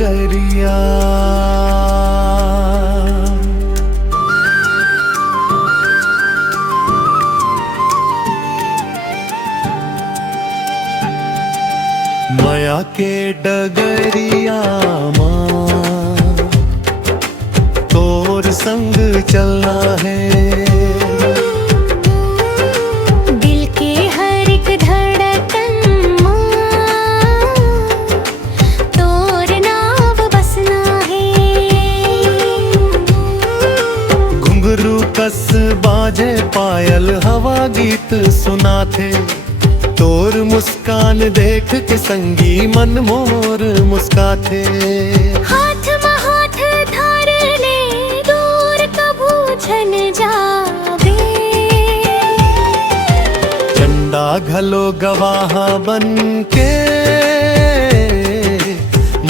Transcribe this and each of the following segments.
डगरिया। माया के डगरिया मां तोर संग चलना है। दिल के हर एक धड़कन मां तोर नाव बसना है। घुंघरू कस बाजे पायल हवा गीत सुनाते। तोर मुस्कान देख के संगी मन मोर मुस्काते। हाथ में हाथ धार ले दूर कभू छन जावे। चंडा घलो गवाह बन के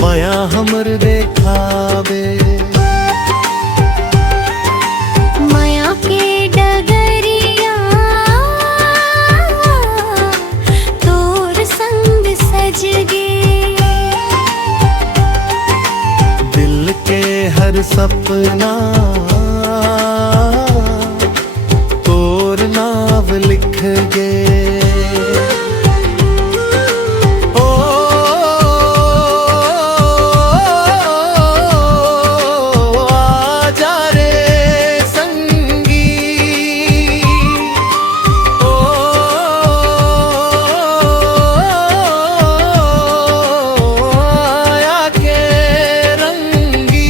माया हमर देखावे। माया के डगरिया तोर संग सज गे। दिल के हर सपना तोर नाव लिख गे। ओ आजा रे संगी। ओ आया के रंगी।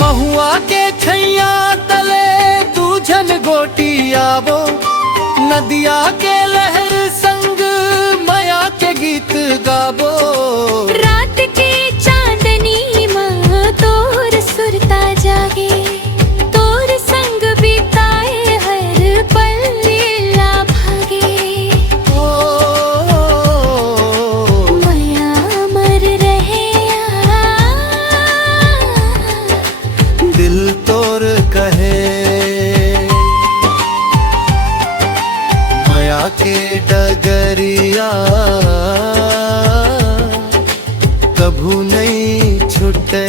महुआ के छैया तले दूझन गोटी आवो। नदिया के लहर संग माया के गीत गाबो। रात के चांदनी मां तोर सुरता जागे। तोर संग बिताए हर पल लीला भागे। ओ माया मर रहे दिल तोर कहे। माया के डगरिया कभू नहीं छूटे।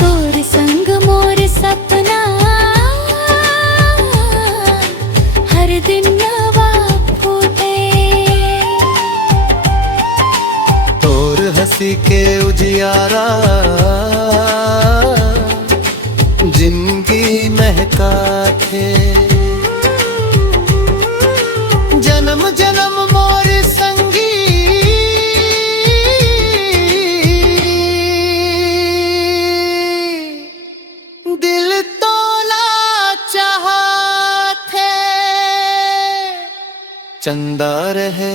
तोर संग मोर सपना हर दिन नवा फूटे। तोर हंसी के उजियारा जिंदगी महका थे। जन्म जन्म मोर संगी दिल तोला चाहते। चंदा रहे